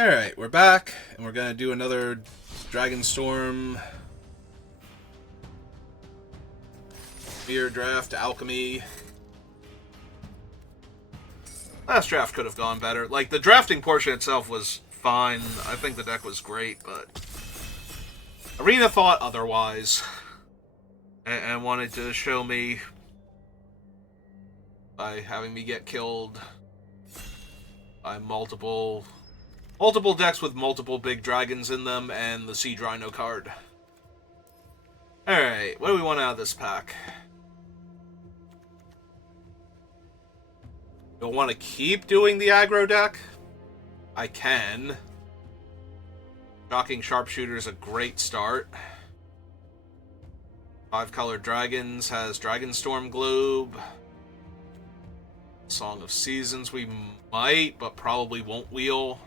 Alright, we're back, and we're gonna do another Dragonstorm Draft Alchemy. Last draft could have gone better. Like, the drafting portion itself was fine. I think the deck was great, but Arena thought otherwise. And wanted to show me by having me get killed by multiple decks with multiple big dragons in them and the Sea Rhino card. Alright, what do we want out of this pack? You'll want to keep doing the aggro deck? I can. Shocking Sharpshooter is a great start. 5-colored dragons has Dragonstorm Globe. Song of Seasons we might, but probably won't wheel.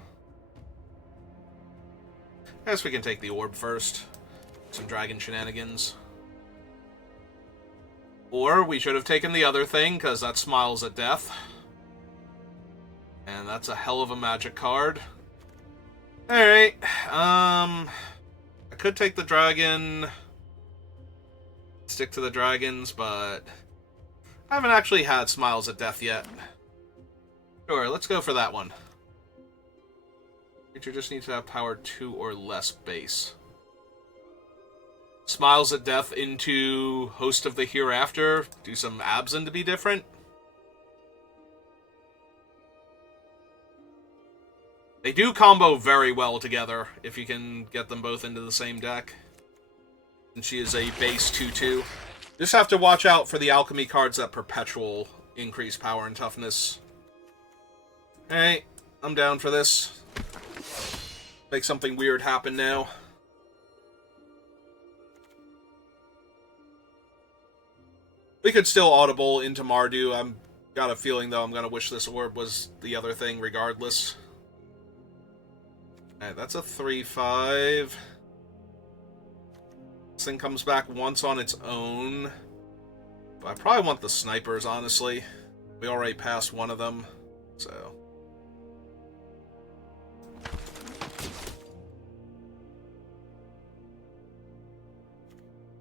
I guess we can take the orb first. Some dragon shenanigans. Or we should have taken the other thing, because that smiles at death. And that's a hell of a magic card. Alright, I could take the dragon, stick to the dragons, but I haven't actually had Smiles at Death yet. Sure, let's go for that one. Creature just needs to have power 2 or less base. Smiles at Death into Host of the Hereafter. Do some Absent to be different. They do combo very well together if you can get them both into the same deck. And she is a base 2/2. Just have to watch out for the alchemy cards that perpetual increase power and toughness. Alright, I'm down for this. Make something weird happen now. We could still audible into Mardu. I've got a feeling, though, I'm going to wish this orb was the other thing regardless. Alright, that's a 3/5. This thing comes back once on its own. But I probably want the snipers, honestly. We already passed one of them, so...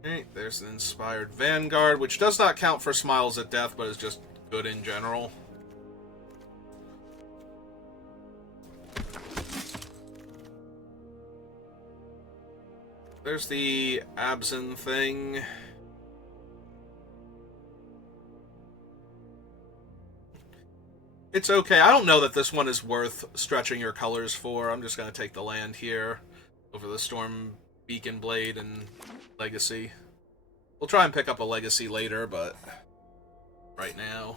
Alright, there's an Inspired Vanguard, which does not count for Smiles at Death, but is just good in general. There's the Absinthe thing. It's okay. I don't know that this one is worth stretching your colors for. I'm just going to take the land here over the Storm Beacon Blade and Legacy. We'll try and pick up a Legacy later, but right now.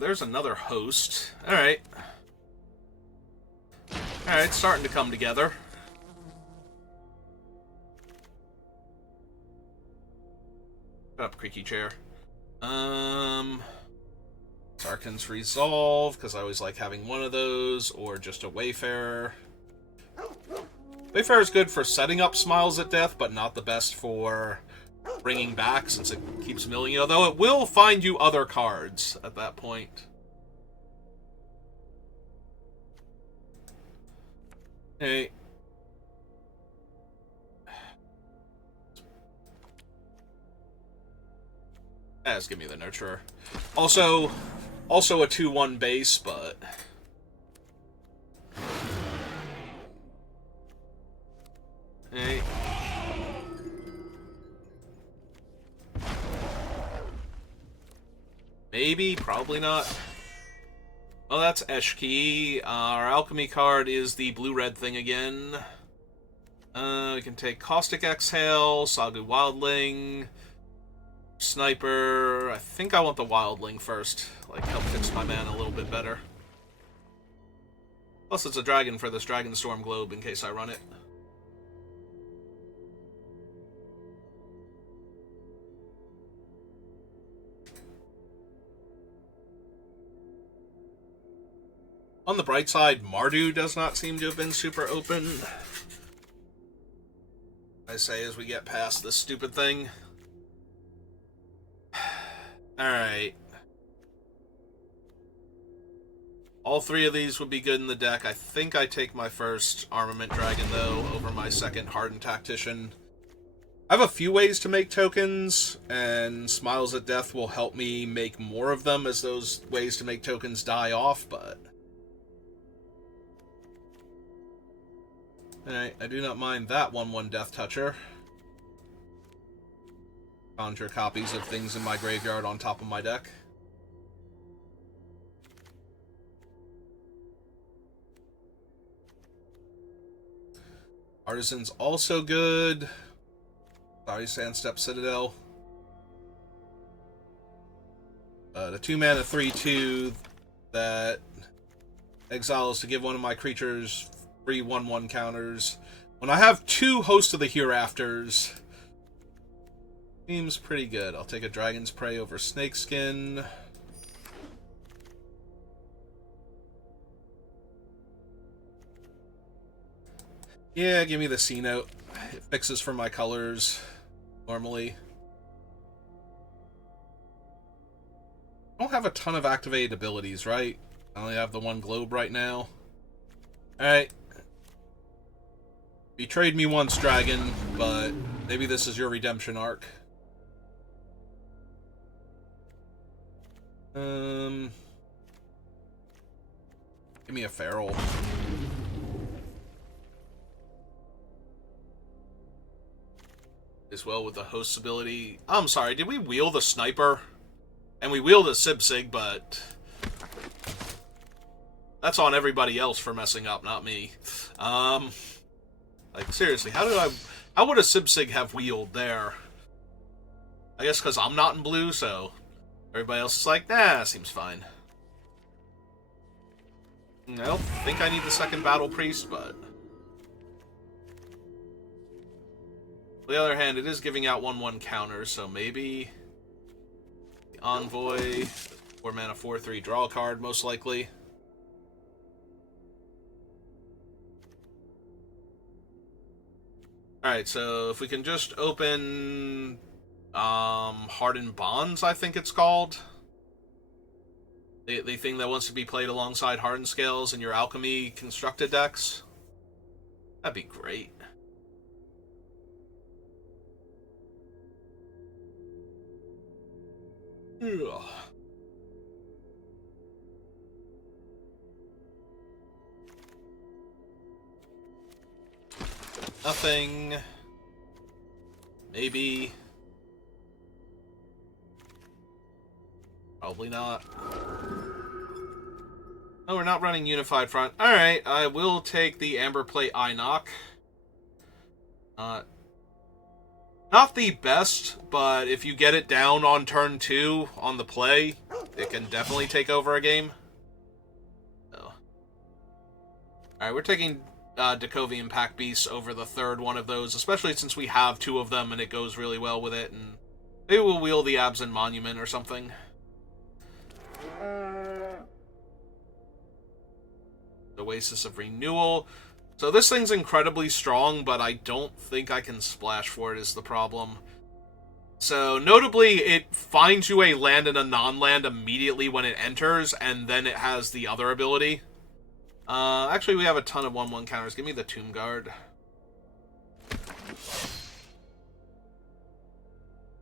There's another host. Alright. Alright, it's starting to come together. Shut up, creaky chair. Sarkhan's Resolve, because I always like having one of those, or just a Wayfarer. Wayfarer is good for setting up Smiles at Death, but not the best for bringing back, since it keeps milling you, although it will find you other cards at that point. Hey. Just give me the Nurturer. Also a 2/1 base, but... Hey. Maybe, probably not. Oh, that's Eshki. Our alchemy card is the blue-red thing again. We can take Caustic Exhale, Sagu Wildling, Sniper. I think I want the Wildling first. Like, help fix my mana a little bit better. Plus, it's a dragon for this Dragonstorm Globe in case I run it. On the bright side, Mardu does not seem to have been super open. I say as we get past this stupid thing. Alright. All three of these would be good in the deck. I think I take my first Armament Dragon, though, over my second Hardened Tactician. I have a few ways to make tokens, and Smiles at Death will help me make more of them as those ways to make tokens die off, but... Alright, I do not mind that 1/1 Death Toucher. Conjure copies of things in my graveyard on top of my deck. Artisan's also good. Sorry, Sandstep Citadel. The 2-mana 3/2 that exiles to give one of my creatures 3 1/1 counters. When I have 2 Host of the Hereafters, seems pretty good. I'll take a Dragon's Prey over Snakeskin. Yeah, give me the C-Note. It fixes for my colors, normally. I don't have a ton of activated abilities, right? I only have the 1 globe right now. Alright. Betrayed me once, Dragon, but maybe this is your redemption arc. Give me a Feral. As well with the host's ability. I'm sorry, did we wheel the Sniper? And we wheeled a Sibsig, but that's on everybody else for messing up, not me. Like, seriously, how would a Sibsig have wheeled there? I guess because I'm not in blue, so everybody else is like, nah, seems fine. I don't think I need the second Battle Priest, but... On the other hand, it is giving out 1/1 counters, so maybe... The Envoy, 4 mana 4/3 draw a card, most likely. Alright, so if we can just open... Hardened Bonds, I think it's called. The thing that wants to be played alongside Hardened Scales in your Alchemy constructed decks. That'd be great. Ugh. Nothing. Maybe. Probably not. Oh, we're not running Unified Front. Alright, I will take the Amber Plate Inoc. Not the best, but if you get it down on turn 2 on the play, it can definitely take over a game. So. Alright, we're taking Decovian Pack Beasts over the third one of those, especially since we have 2 of them and it goes really well with it, and maybe we'll wheel the Absent Monument or something. Oasis of Renewal. So this thing's incredibly strong, but I don't think I can splash for it is the problem. So notably, it finds you a land and a non-land immediately when it enters, and then it has the other ability. Actually, we have a ton of 1/1 counters. Give me the Tomb Guard.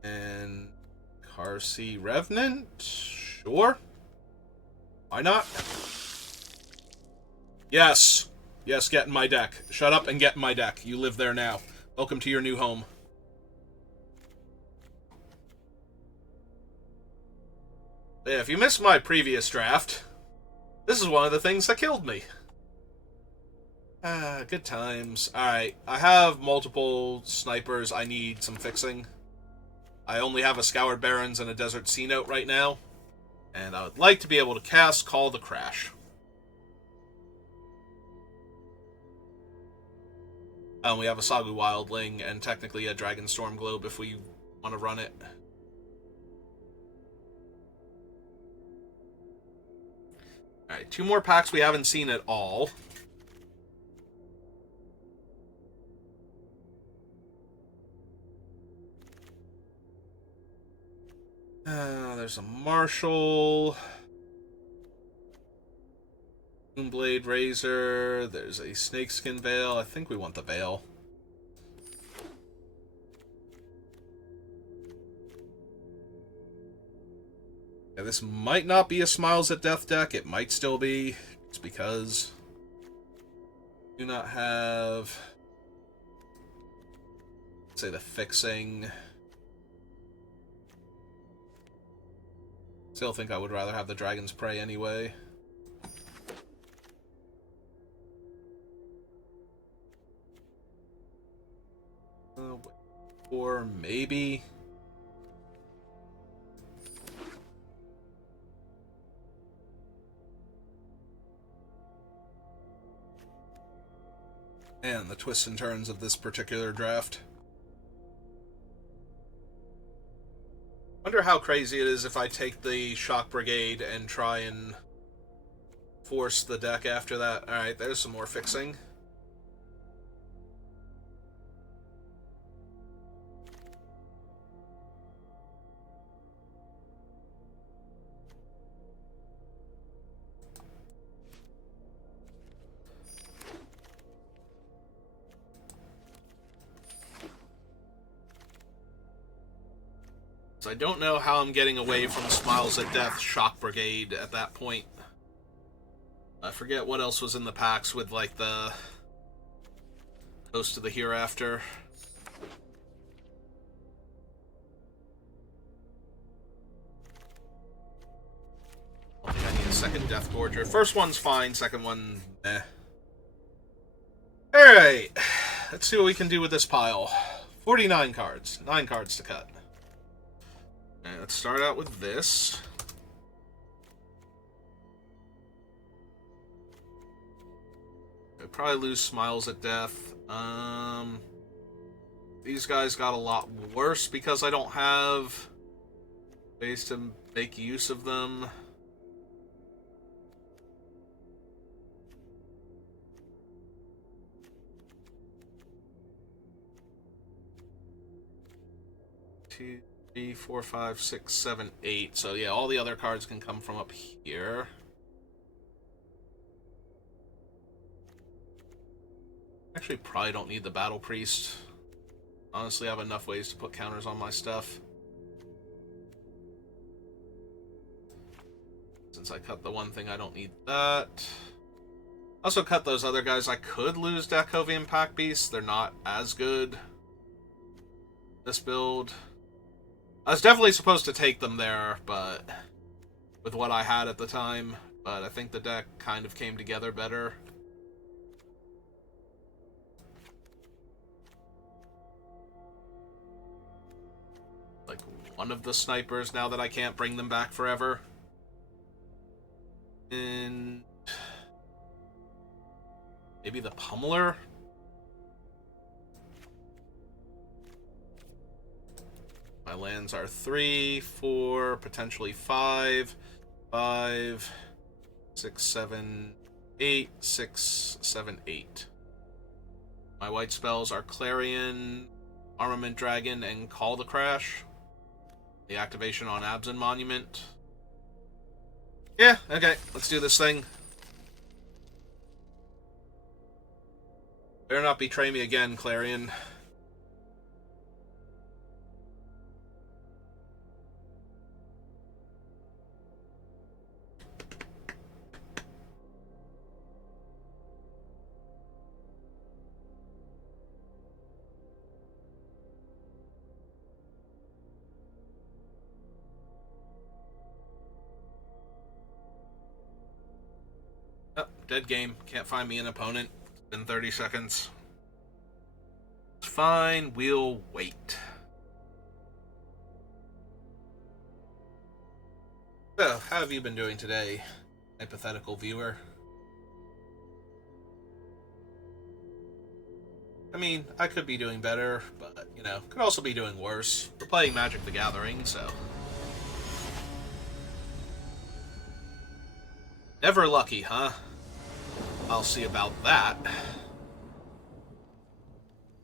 And Karsi Revenant? Sure. Why not? Yes. Yes, get in my deck. Shut up and get in my deck. You live there now. Welcome to your new home. Yeah, if you missed my previous draft, this is one of the things that killed me. Good times. Alright, I have multiple snipers I need some fixing. I only have a Scoured Barrens and a Desert Sea Note right now. And I would like to be able to cast Call the Crash. We have a Sagu Wildling and technically a Dragonstorm Globe if we want to run it. Alright, 2 more packs we haven't seen at all. There's a Marshall. Moonblade Razor. There's a Snakeskin Veil. I think we want the Veil. Yeah, this might not be a Smiles at Death deck. It might still be. It's because do not have, let's say, the fixing. Still think I would rather have the Dragon's Prey anyway. Or maybe. And the twists and turns of this particular draft. Wonder how crazy it is if I take the Shock Brigade and try and force the deck after that. Alright, there's some more fixing. So I don't know how I'm getting away from Smiles at Death Shock Brigade at that point. I forget what else was in the packs with, like, the Ghost of the Hereafter. I think I need a second Death Gorger. First one's fine, second one, eh. Alright, let's see what we can do with this pile. 49 cards. 9 cards to cut. Alright, let's start out with this. I'd probably lose Smiles at Death. These guys got a lot worse because I don't have ways to make use of them. Two, 3, 4, 5, 6, 7, 8. So yeah, all the other cards can come from up here. Actually, probably don't need the Battle Priest. Honestly, I have enough ways to put counters on my stuff. Since I cut the one thing, I don't need that. Also cut those other guys. I could lose Dakovian Pack Beasts. They're not as good. This build. I was definitely supposed to take them there, but with what I had at the time. But I think the deck kind of came together better. Like one of the snipers now that I can't bring them back forever. And maybe the Pummeler? My lands are 3, 4, potentially 5, 5, 6, 7, 8, 6, 7, 8. My white spells are Clarion, Armament Dragon, and Call the Crash. The activation on Absent Monument. Yeah, okay, let's do this thing. Better not betray me again, Clarion. Oh, dead game. Can't find me an opponent. It's been 30 seconds. It's fine, we'll wait. So, how have you been doing today, hypothetical viewer? I mean, I could be doing better, but, you know, could also be doing worse. We're playing Magic the Gathering, so... Never lucky, huh? I'll see about that.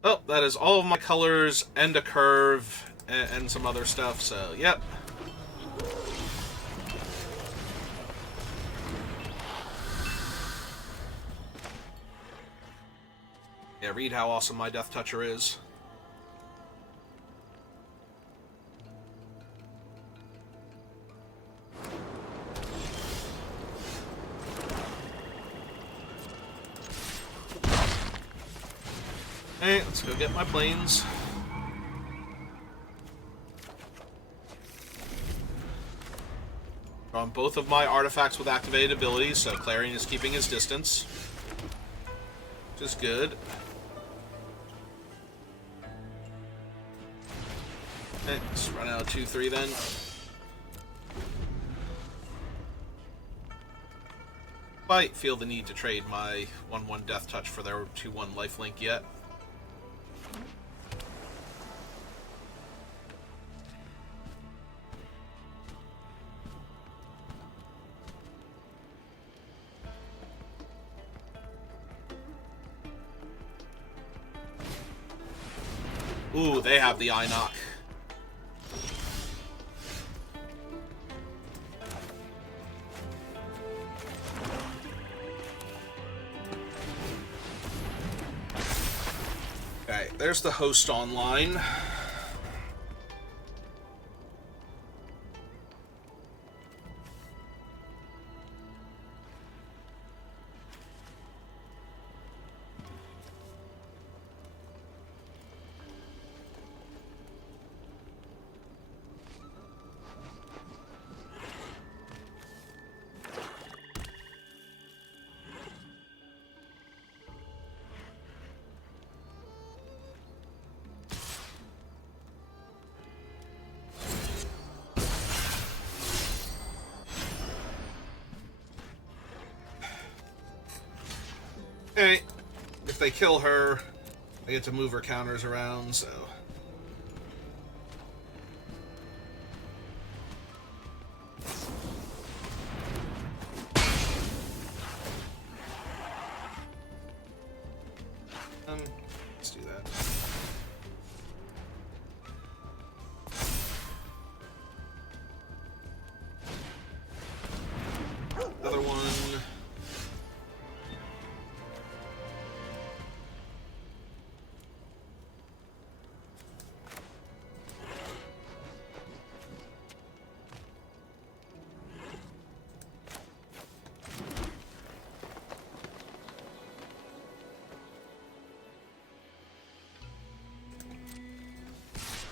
Oh, that is all of my colors and a curve and some other stuff, so, yep. Yeah, read how awesome my Death Toucher is. Hey, let's go get my planes. On both of my artifacts with activated abilities, so Clarion is keeping his distance. Which is good. Okay, let's run out of 2-3 then. Might feel the need to trade my 1-1 Death Touch for their 2-1 lifelink yet. Ooh, they have the eye knock. Okay, there's the host online. Okay, if they kill her, I get to move her counters around, so... let's do that. Another one...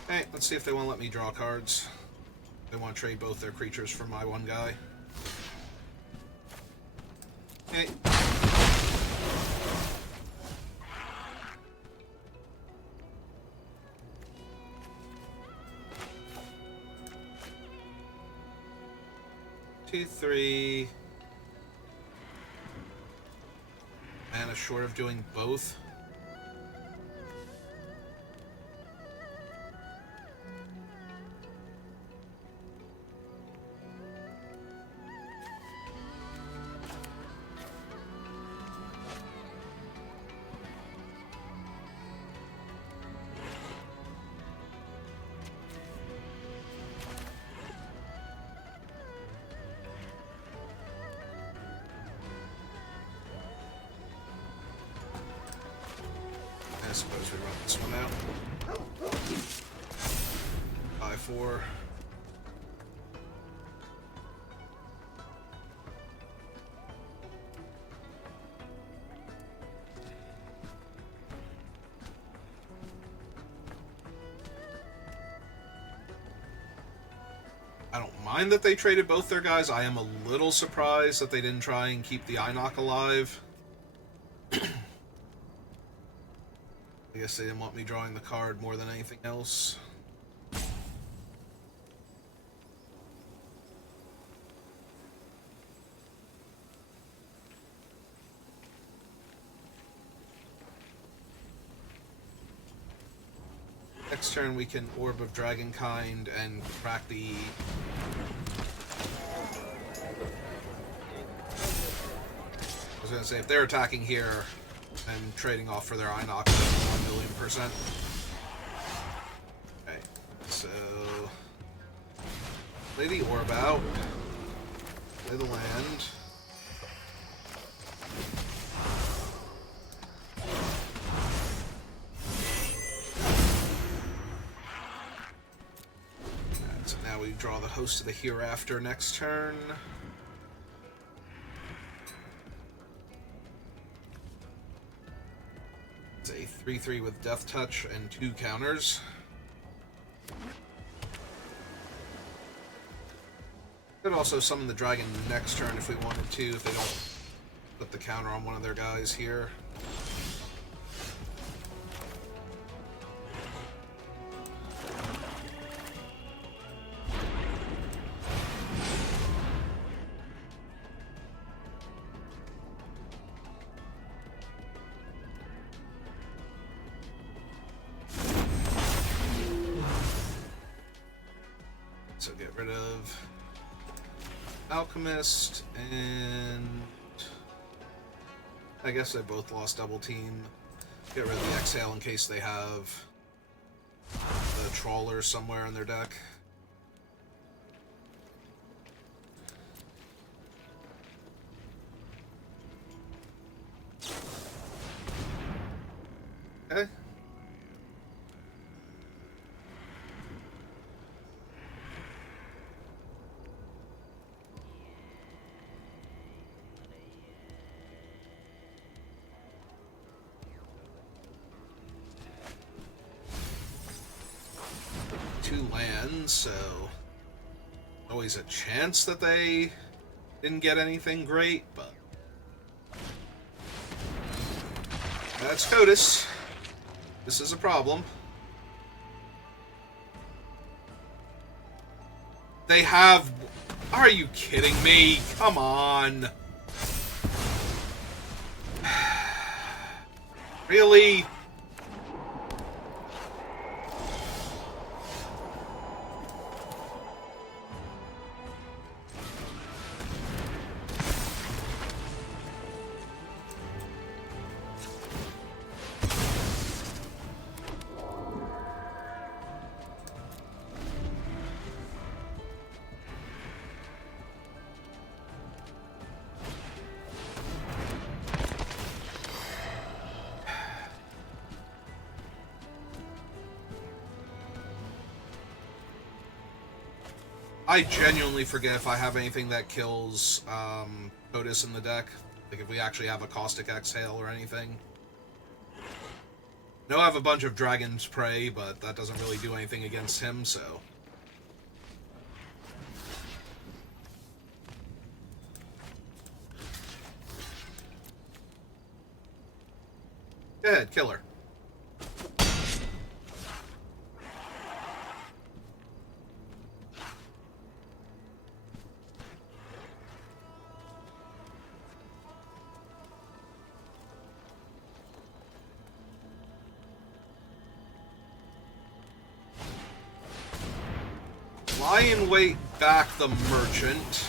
Hey, let's see if they want to let me draw cards. They want to trade both their creatures for my one guy. Okay. Two, three. Mana short of doing both. I suppose we run this one out. 5-4. I don't mind that they traded both their guys. I am a little surprised that they didn't try and keep the Inoc alive. I guess they didn't want me drawing the card more than anything else. Next turn we can Orb of Dragonkind and crack the... I was gonna say, if they're attacking here and trading off for their Inoc, 1,000,000%. Okay, so... Lay the Orb out. Play the land. we draw the Host of the Hereafter next turn. It's a 3/3 with Death Touch and 2 counters. Could also summon the dragon next turn if we wanted to, if they don't put the counter on one of their guys here. So get rid of Alchemist, and I guess they both lost double team. Get rid of the Exhale in case they have the Trawler somewhere in their deck. Okay. Two lands, so always a chance that they didn't get anything great, but that's Codas. This is a problem. They have... Are you kidding me? Come on. Really? I genuinely forget if I have anything that kills Codas in the deck. Like if we actually have a Caustic Exhale or anything. No, I have a bunch of Dragon's Prey, but that doesn't really do anything against him, so... Go ahead, kill her. Lie in wait back the Merchant.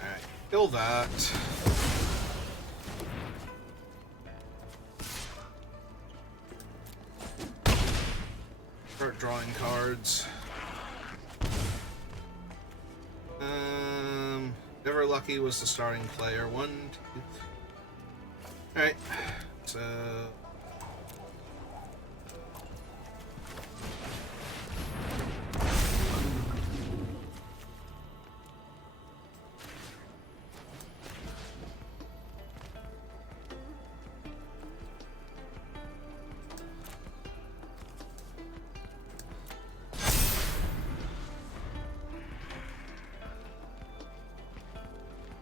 Alright, kill that. Start drawing cards. Never Lucky was the starting player. 1, 2. Alright. So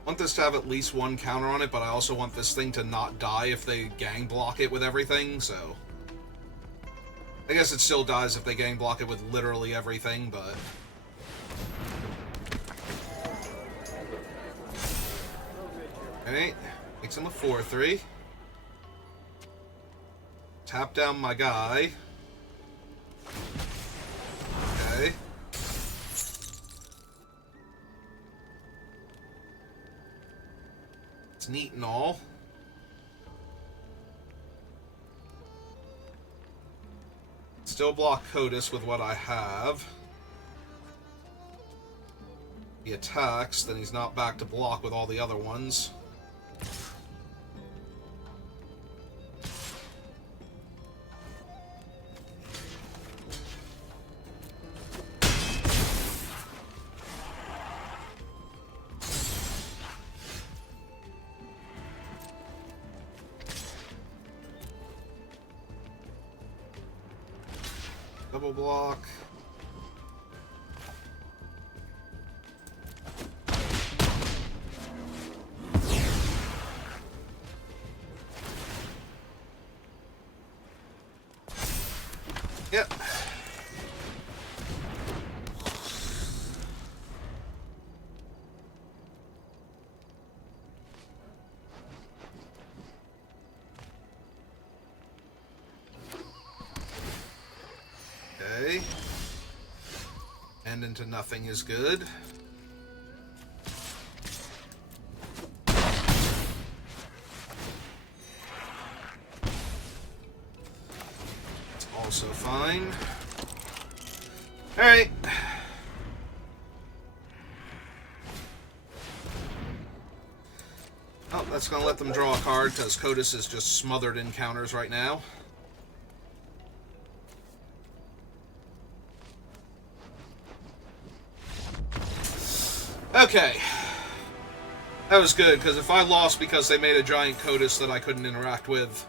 I want this to have at least one counter on it, but I also want this thing to not die if they gang block it with everything, so... I guess it still dies if they gang block it with literally everything, but... Alright, makes him a 4/3. Tap down my guy. Okay. Neat and all. still block Codis with what I have. He attacks, then he's not back to block with all the other ones. Double block. Yep. Okay. And into nothing is good. It's also fine. Alright. Oh, that's going to let them draw a card, because Codis is just smothered in counters right now. Okay. That was good, because if I lost because they made a giant Codis that I couldn't interact with,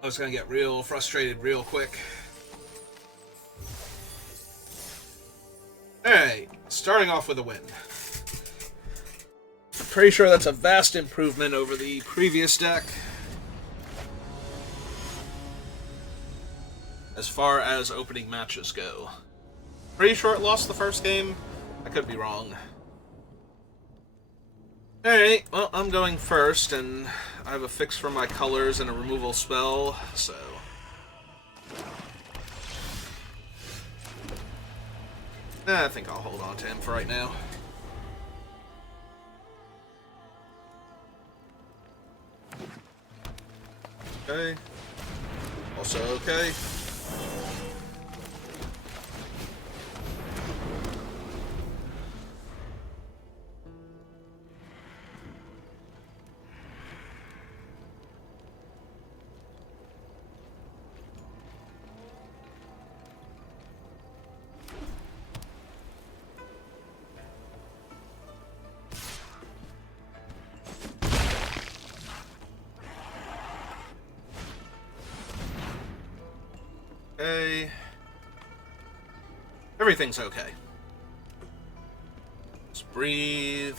I was going to get real frustrated real quick. Alright, starting off with a win. Pretty sure that's a vast improvement over the previous deck. As far as opening matches go. Pretty sure it lost the first game. I could be wrong. Alright, well, I'm going first, and I have a fix for my colors and a removal spell, so... I think I'll hold on to him for right now. Okay. Also okay. Okay. Everything's okay. Just breathe.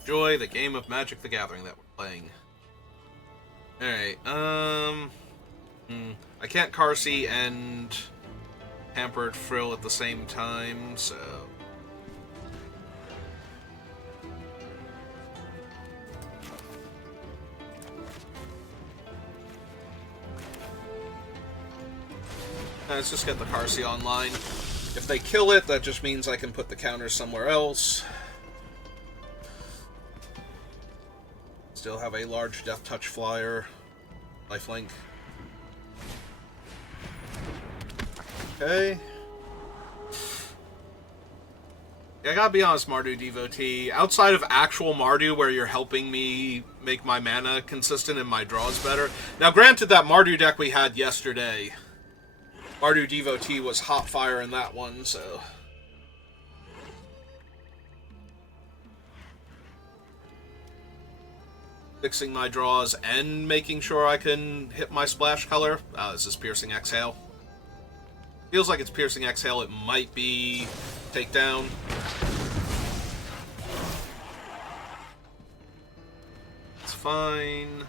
Enjoy the game of Magic the Gathering that we're playing. Alright, I can't Carsey and Pampered Frill at the same time, so... Let's just get the Carsey online. If they kill it, that just means I can put the counter somewhere else. Still have a large Death Touch flyer. Lifelink. Okay. Yeah, I gotta be honest, Mardu Devotee. Outside of actual Mardu, where you're helping me make my mana consistent and my draws better. Now, granted, that Mardu deck we had yesterday, Mardu Devotee was hot fire in that one, so... Fixing my draws and making sure I can hit my splash color. This is Piercing Exhale. Feels like it's Piercing Exhale. It might be Takedown. It's fine.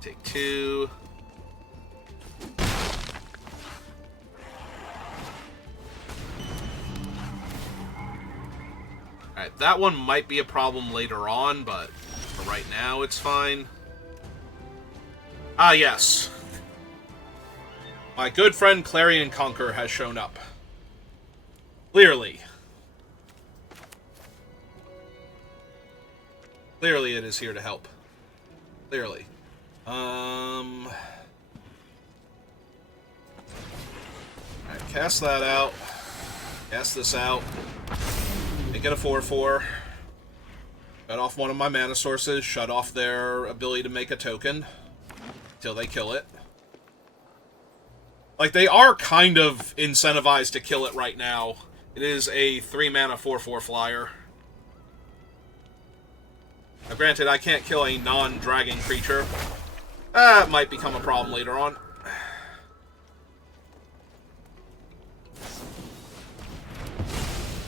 Take two. Alright, that one might be a problem later on, but for right now it's fine. Ah, yes. My good friend Clarion Conqueror has shown up. Clearly. Clearly it is here to help. Clearly. Alright, cast that out. Cast this out. Make it a 4/4. Shut off one of my mana sources. Shut off their ability to make a token. Until they kill it. Like, they are kind of incentivized to kill it right now. It is a 3-mana 4/4 flyer. Now, granted, I can't kill a non-dragon creature. That might become a problem later on.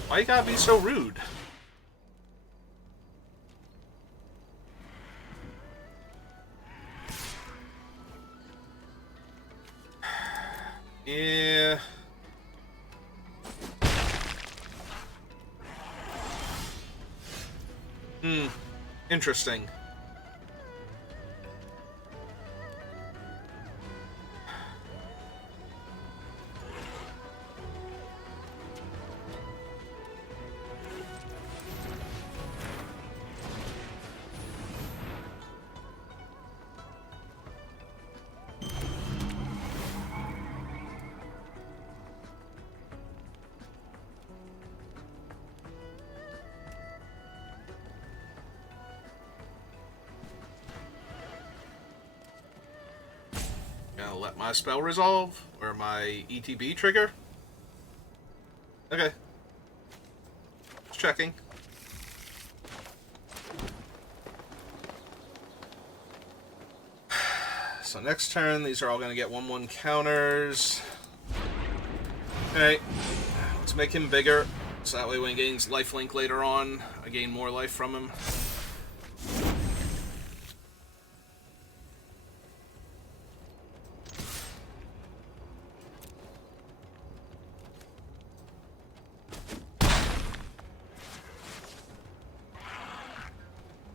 Why you gotta be so rude? Yeah. Interesting. Gonna let my spell resolve, or my ETB trigger. Okay. Just checking. So next turn, these are all gonna get 1/1 counters. Alright. Let's make him bigger, so that way when he gains lifelink later on, I gain more life from him.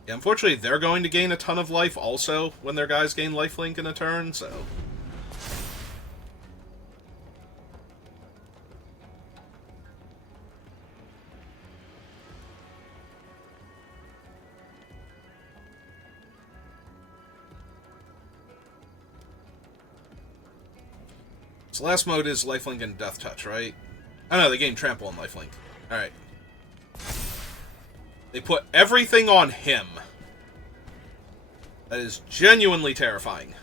Yeah, unfortunately, they're going to gain a ton of life also when their guys gain lifelink in a turn, so... So last mode is lifelink and death touch, right? Oh no, they gain trample and lifelink. Alright. They put everything on him. That is genuinely terrifying.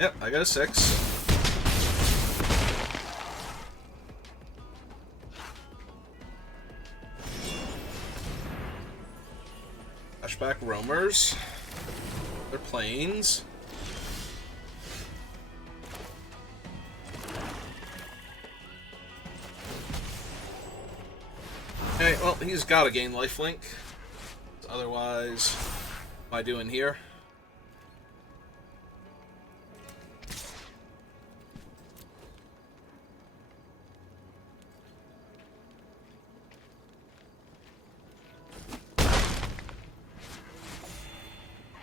Yep, I got a 6. Flashback roamers. They're planes. Okay, well, he's got to gain lifelink. Otherwise, what am I doing here?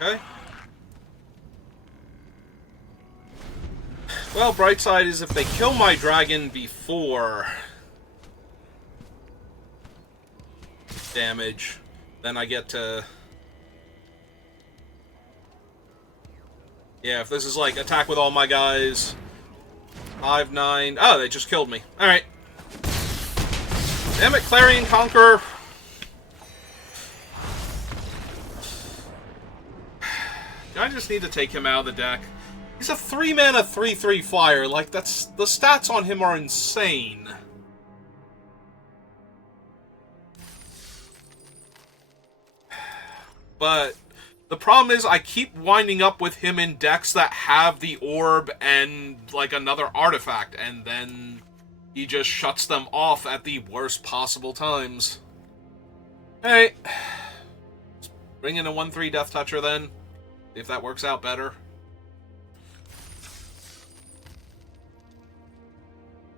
Okay. Well, bright side is if they kill my dragon before damage, then I get to... Yeah, if this is like attack with all my guys, 5, 9... Oh, they just killed me. Alright. Damn it, Clarion Conqueror. I just need to take him out of the deck. He's a 3-mana 3/3 flyer. Like, that's... The stats on him are insane. But the problem is I keep winding up with him in decks that have the orb and, like, another artifact, and then he just shuts them off at the worst possible times. Alright. Let's bring in a 1/3 Death Toucher then. See if that works out better.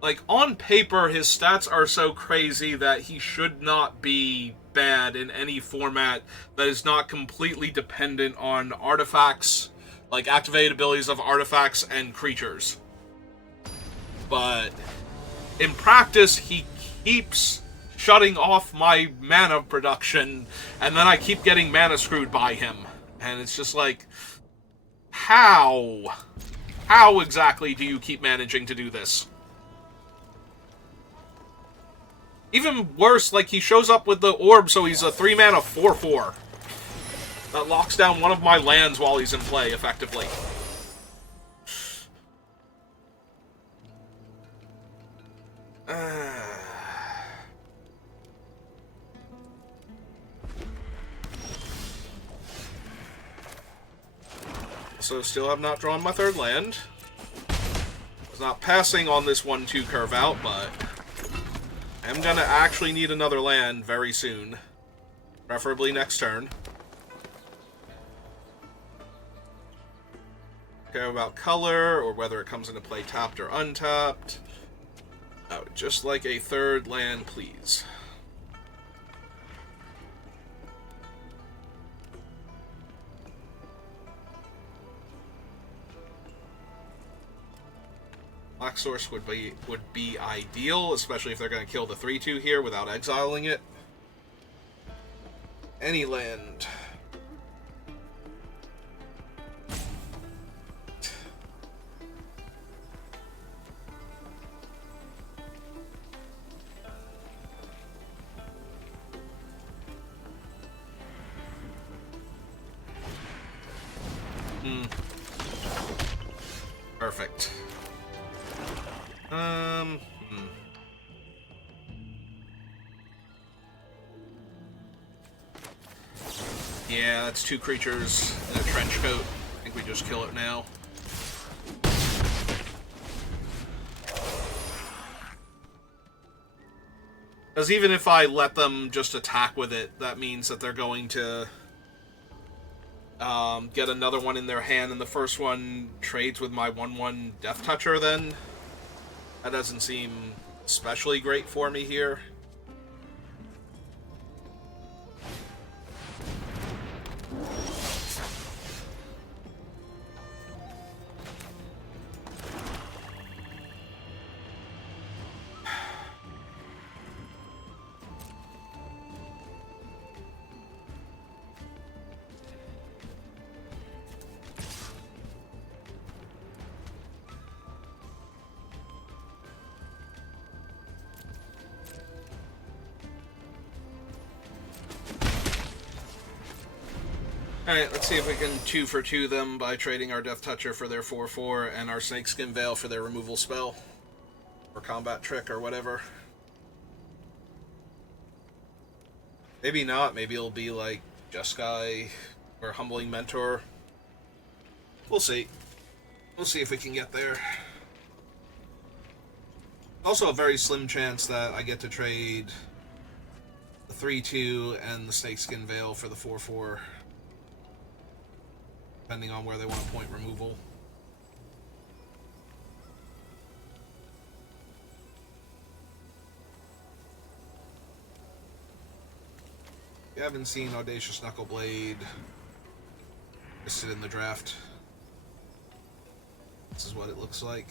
Like, on paper, his stats are so crazy that he should not be bad in any format that is not completely dependent on artifacts, like activated abilities of artifacts and creatures. But in practice, he keeps shutting off my mana production, and then I keep getting mana screwed by him. And it's just like, how? How exactly do you keep managing to do this? Even worse, like, he shows up with the orb, so he's a 3-mana 4/4. That locks down one of my lands while he's in play, effectively. So still have not drawn my third land. I was not passing on this 1/2 curve out, but I'm gonna actually need another land very soon. Preferably next turn. Care about color, or whether it comes into play tapped or untapped. I would just like a third land, please. Black Source would be ideal, especially if they're going to kill the 3/2 here without exiling it. Any land. Perfect. Yeah, that's 2 creatures in a trench coat. I think we just kill it now. Because even if I let them just attack with it, that means that they're going to get another one in their hand, and the first one trades with my 1/1 Death Toucher then. That doesn't seem especially great for me here. Alright, let's see if we can 2 for 2 them by trading our Death Toucher for their 4/4 and our Snakeskin Veil for their removal spell. Or combat trick or whatever. Maybe not, maybe it'll be like Jeskai or Humbling Mentor. We'll see. We'll see if we can get there. Also a very slim chance that I get to trade the 3/2 and the Snakeskin Veil for the 4/4. Depending on where they want to point removal. You haven't seen Audacious Knuckleblade listed in the draft. This is what it looks like.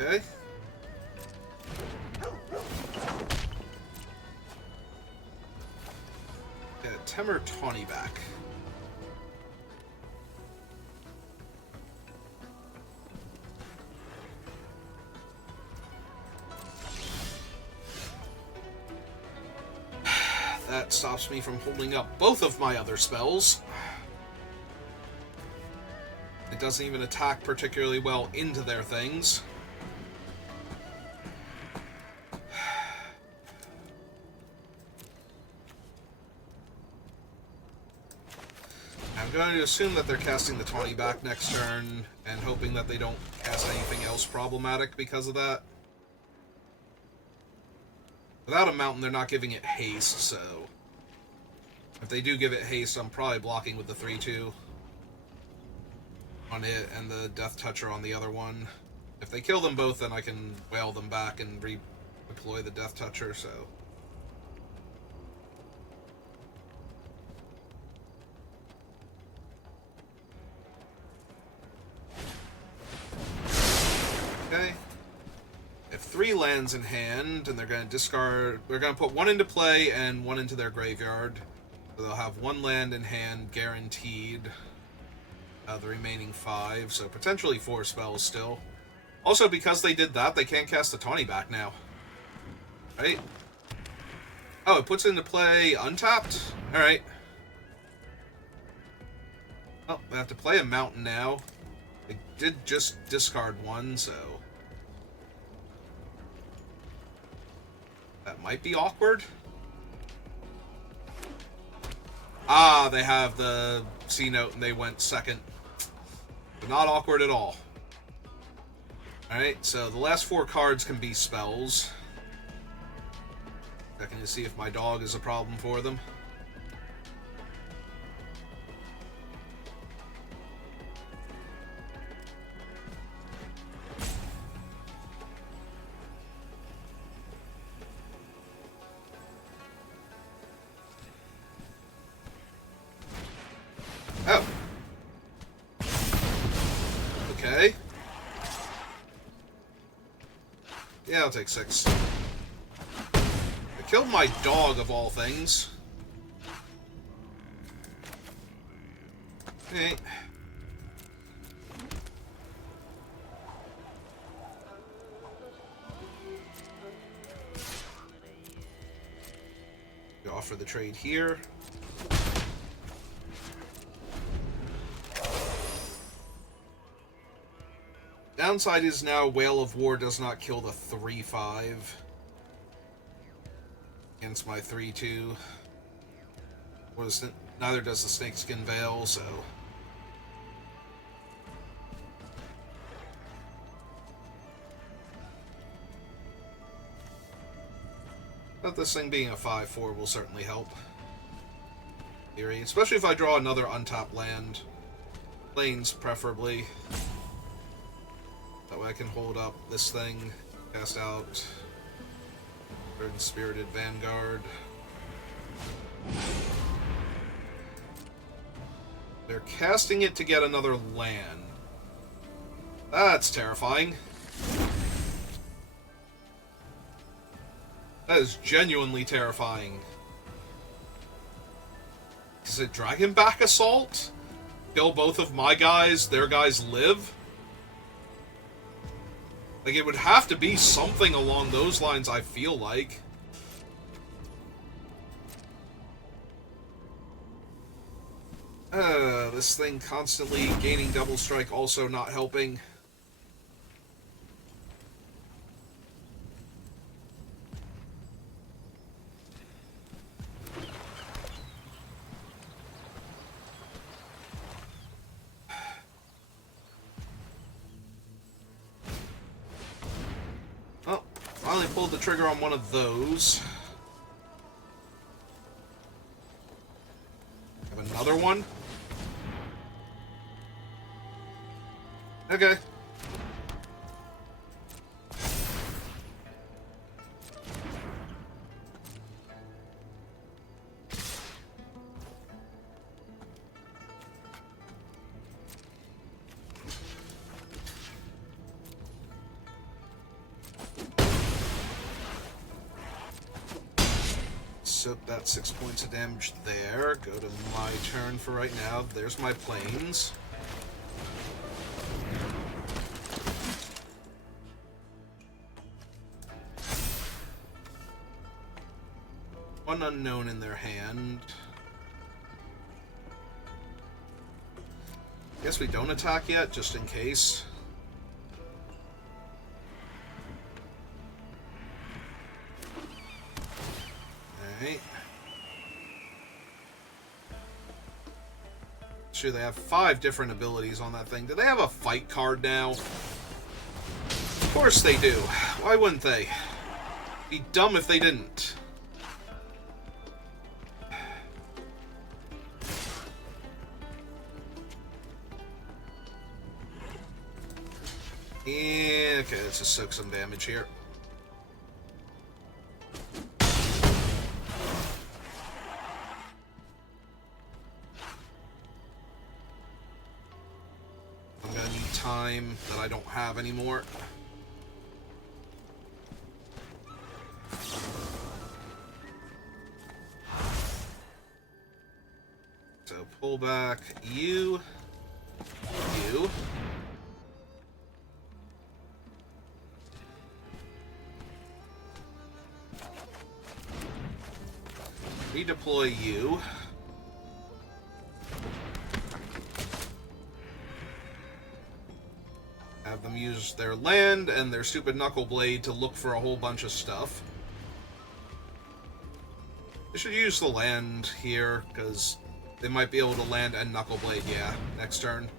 Okay. Get Temur Tawny back. That stops me from holding up both of my other spells. It doesn't even attack particularly well into their things. I'm going to assume that they're casting the Tawny back next turn, and hoping that they don't cast anything else problematic because of that. Without a mountain, they're not giving it haste, so if they do give it haste, I'm probably blocking with the 3/2 on it and the Death Toucher on the other one. If they kill them both, then I can whale them back and redeploy the Death Toucher, so... Okay. If 3 lands in hand, and they're going to discard... They're going to put 1 into play and 1 into their graveyard. So they'll have 1 land in hand guaranteed. The remaining 5, so potentially 4 spells still. Also, because they did that, they can't cast the Tawny back now. Right? Oh, it puts into play untapped? Alright. Well, they have to play a mountain now. They did just discard 1, so... That might be awkward. Ah, they have the C-Note and they went second. But not awkward at all. Alright, so the last 4 cards can be spells. Checking to see if my dog is a problem for them. Oh. Okay. Yeah, I'll take 6. I killed my dog, of all things. Okay. We offer the trade here. Downside is now Whale of War does not kill the 3/5 against my 3/2. Neither does the Snakeskin Veil, so... But this thing being a 5/4 will certainly help. Theory, especially if I draw another untapped land. Lanes, preferably. That way I can hold up this thing, cast out Burden Spirited Vanguard. They're casting it to get another land. That's terrifying. That is genuinely terrifying. Is it Dragonback Assault? Kill both of my guys, their guys live? Like, it would have to be something along those lines, I feel like. This thing constantly gaining double strike, also not helping. Oh, finally pulled the trigger on one of those. Have another one. Okay. Soak that 6 points of damage there. Go to my turn for right now. There's my planes. One unknown in their hand. Guess we don't attack yet, just in case. Alright. Sure, they have 5 different abilities on that thing. Do they have a fight card now? Of course they do. Why wouldn't they? Be dumb if they didn't. Yeah, okay, let's just soak some damage here. I'm gonna need time that I don't have anymore. So pull back you. Redeploy you. Have them use their land and their stupid Knuckle Blade to look for a whole bunch of stuff. They should use the land here, because they might be able to land and Knuckle Blade, yeah, next turn.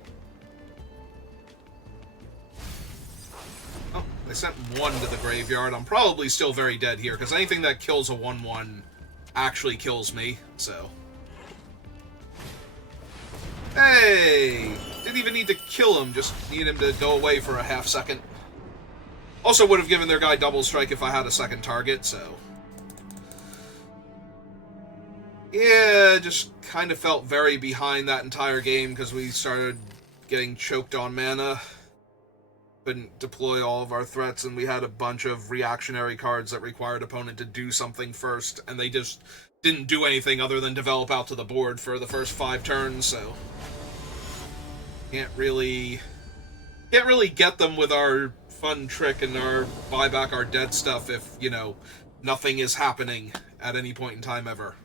Oh, they sent one to the graveyard. I'm probably still very dead here, because anything that kills a 1/1 actually kills me, so... Hey! Didn't even need to kill him, just need him to go away for a half second. Also would have given their guy double strike if I had a second target, so... Yeah, just kind of felt very behind that entire game because we started getting choked on mana. Couldn't deploy all of our threats, and we had a bunch of reactionary cards that required opponent to do something first, and they just didn't do anything other than develop out to the board for the first 5 turns, so... Can't really get them with our fun trick and our buy back our dead stuff if, you know, nothing is happening at any point in time ever.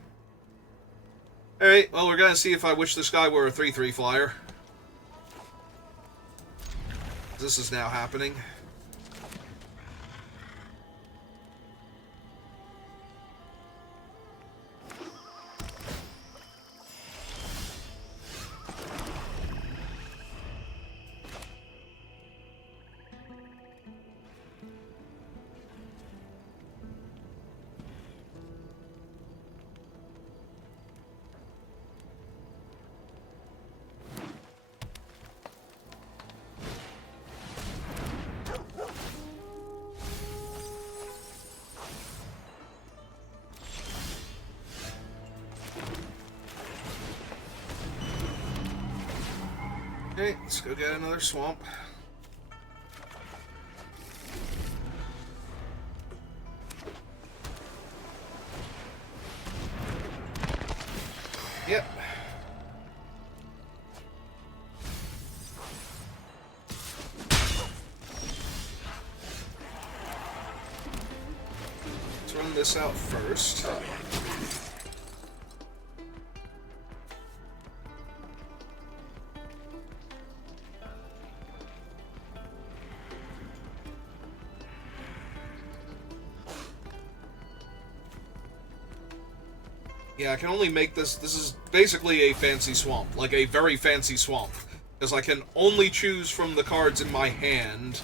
Alright, well, we're gonna see if I wish this guy were a 3/3 flyer. This is now happening. Okay, let's go get another swamp. Yep. Let's run this out first. Yeah, I can only make this... This is basically a fancy swamp. Like, a very fancy swamp. Because I can only choose from the cards in my hand.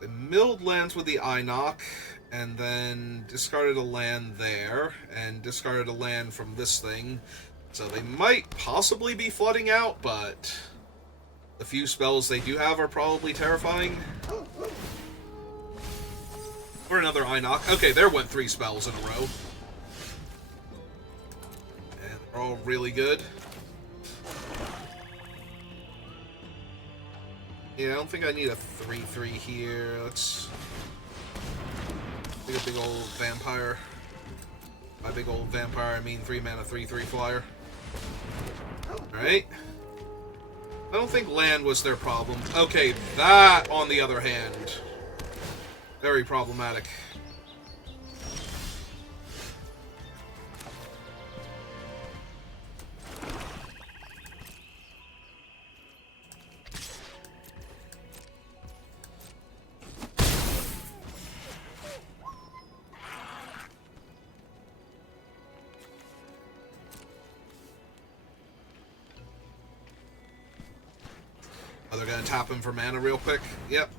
The milled lands with the Inoc, and then discarded a land there, and discarded a land from this thing. So they might possibly be flooding out, but the few spells they do have are probably terrifying. Or another Inoc. Okay, there went 3 spells in a row. And they're all really good. Yeah, I don't think I need a 3/3 here. Let's take a big old vampire. By big old vampire, I mean 3-mana 3/3 flyer. Alright. I don't think land was their problem. Okay, that, on the other hand, very problematic. Oh, they're gonna tap him for mana real quick? Yep.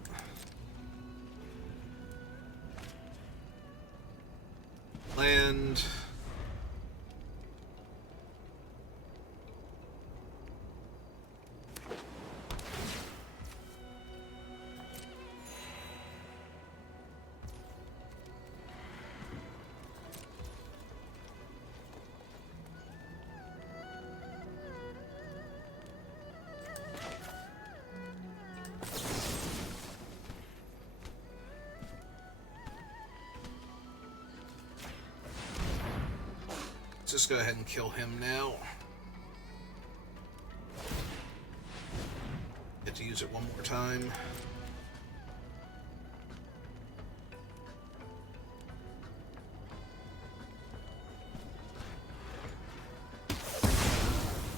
land. Just go ahead and kill him now. Get to use it one more time.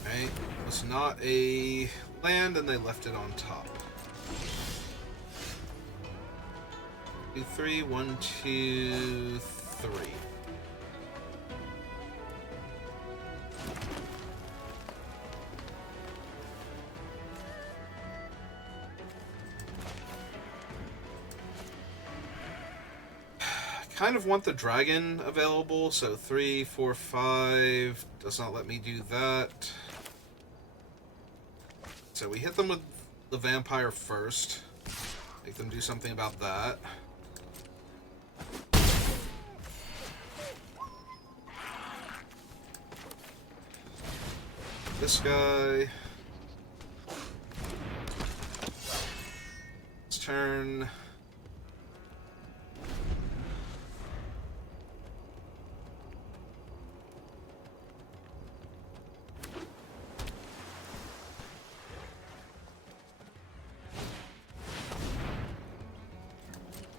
Okay, it's not a land, and they left it on top. 2, 3, 1, 2, 3. Kind of want the dragon available, so 3, 4, 5 does not let me do that. So we hit them with the vampire first, make them do something about that. This guy. It's turn.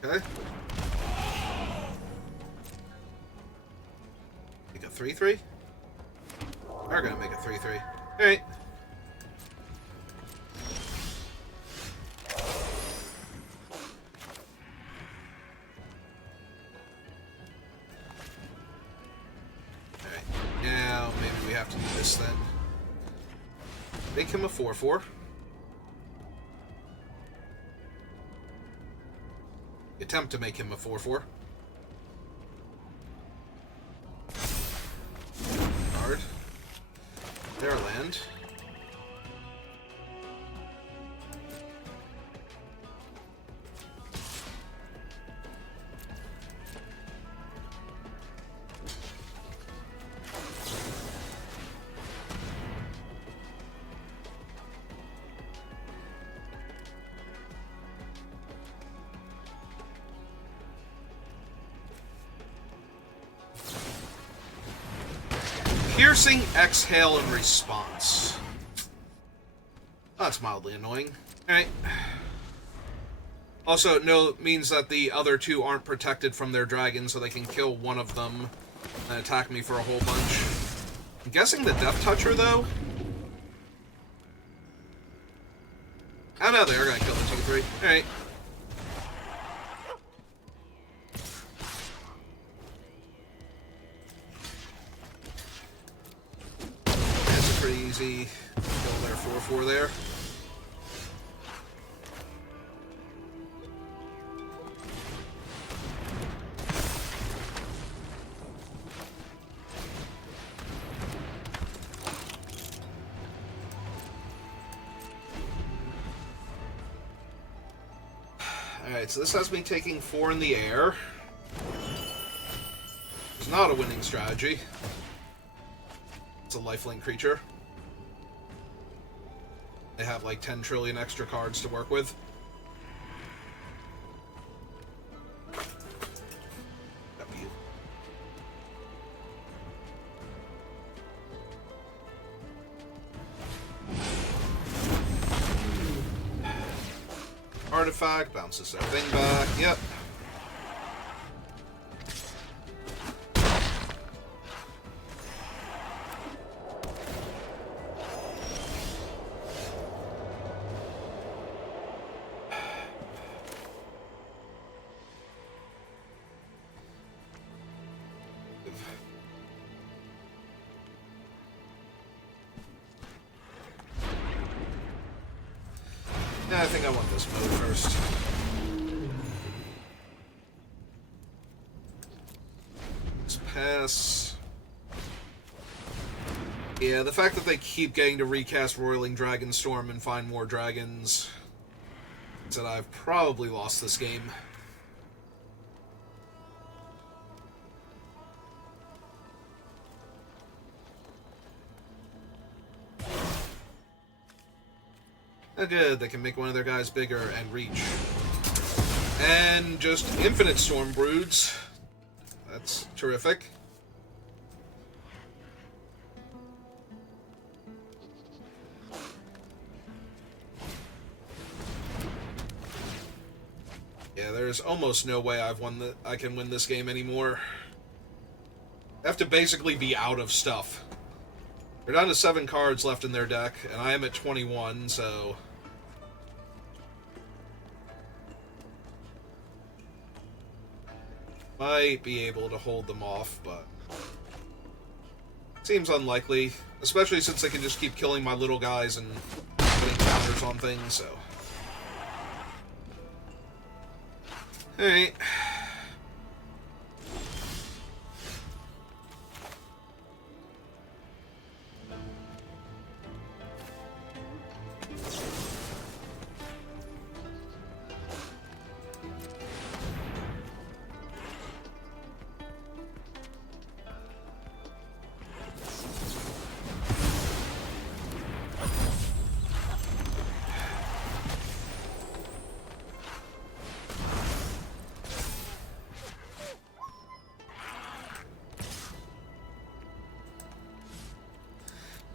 Okay. Make a 3/3? We're gonna make a 3/3. Alright. Alright. Now maybe we have to do this then. Make him a 4/4. Attempt to make him a 4/4. Guard. Their land. Piercing exhale in response. Oh, that's mildly annoying. Alright. Also, no, means that the other two aren't protected from their dragon, so they can kill one of them and attack me for a whole bunch. I'm guessing the Death Toucher, though? Oh no, they are gonna kill the 2/3. Alright. Pretty easy. Kill their 4/4 there. Alright, so this has me taking 4 in the air. It's not a winning strategy. It's a lifelink creature. They have like 10 trillion extra cards to work with. W. Artifact, bounces their thing back, yep. Yeah, I think I want this mode first. Let's pass. Yeah, the fact that they keep getting to recast Roiling Dragonstorm and find more dragons means that I've probably lost this game. Oh, good. They can make one of their guys bigger and reach. And just infinite Storm Broods. That's terrific. Yeah, there's almost no way I can win this game anymore. I have to basically be out of stuff. They're down to 7 cards left in their deck, and I am at 21, so... might be able to hold them off, but... seems unlikely, especially since they can just keep killing my little guys and putting counters on things, so... Alright.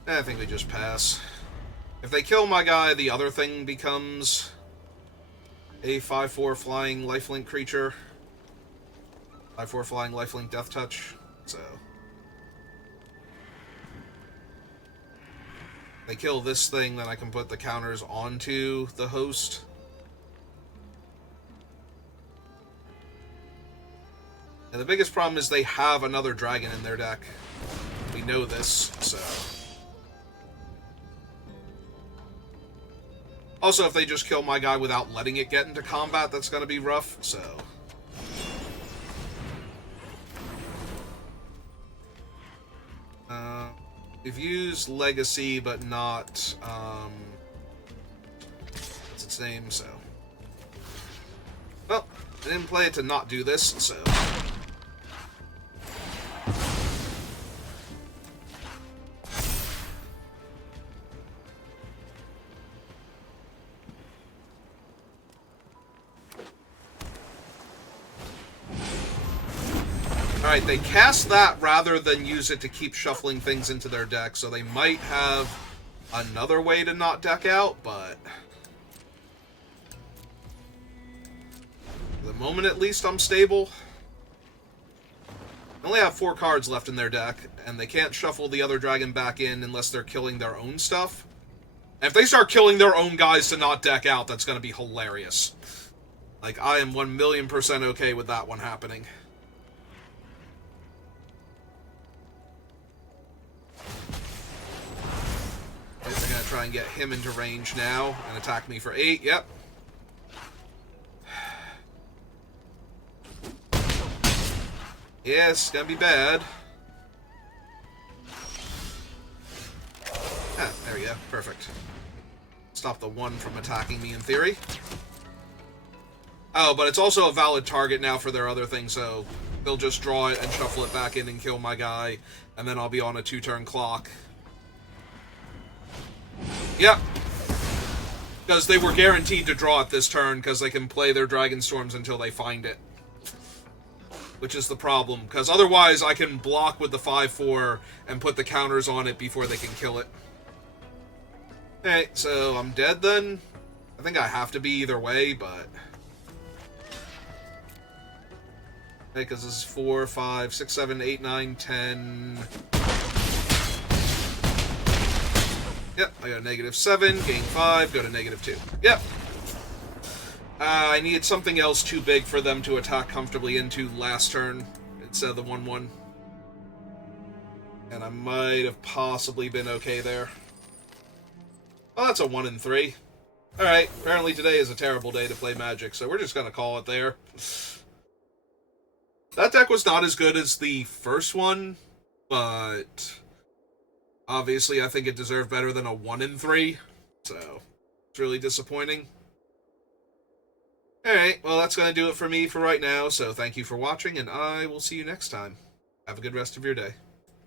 I think we just pass. If they kill my guy, the other thing becomes a 5/4 flying lifelink creature. 5/4 flying lifelink death touch. So if they kill this thing, then I can put the counters onto the host. And the biggest problem is they have another dragon in their deck. We know this, so... also, if they just kill my guy without letting it get into combat, that's going to be rough, so... we've used Legacy, but not, what's its name, so... well, I didn't play it to not do this, so... alright, they cast that rather than use it to keep shuffling things into their deck, so they might have another way to not deck out, but... for the moment, at least, I'm stable. They only have 4 cards left in their deck, and they can't shuffle the other dragon back in unless they're killing their own stuff. And if they start killing their own guys to not deck out, that's going to be hilarious. Like, I am 1,000,000% okay with that one happening. They're going to try and get him into range now and attack me for 8. Yep. Yes, it's going to be bad. Ah, there we go. Perfect. Stop the 1 from attacking me in theory. Oh, but it's also a valid target now for their other thing, so they'll just draw it and shuffle it back in and kill my guy, and then I'll be on a 2-turn clock. Yep. Because they were guaranteed to draw it this turn, because they can play their Dragonstorms until they find it. Which is the problem, because otherwise I can block with the 5/4 and put the counters on it before they can kill it. Alright, so I'm dead then? I think I have to be either way, but... okay, because this is 4, 5, 6, 7, 8, 9, 10... yep, I got a -7, gain 5, go to -2. Yep. I needed something else too big for them to attack comfortably into last turn instead of the 1/1. And I might have possibly been okay there. Well, that's a 1 and 3. Alright, apparently today is a terrible day to play Magic, so we're just going to call it there. That deck was not as good as the first one, but obviously I think it deserved better than a 1 in 3, so it's really disappointing. Alright, well that's going to do it for me for right now, so thank you for watching, and I will see you next time. Have a good rest of your day.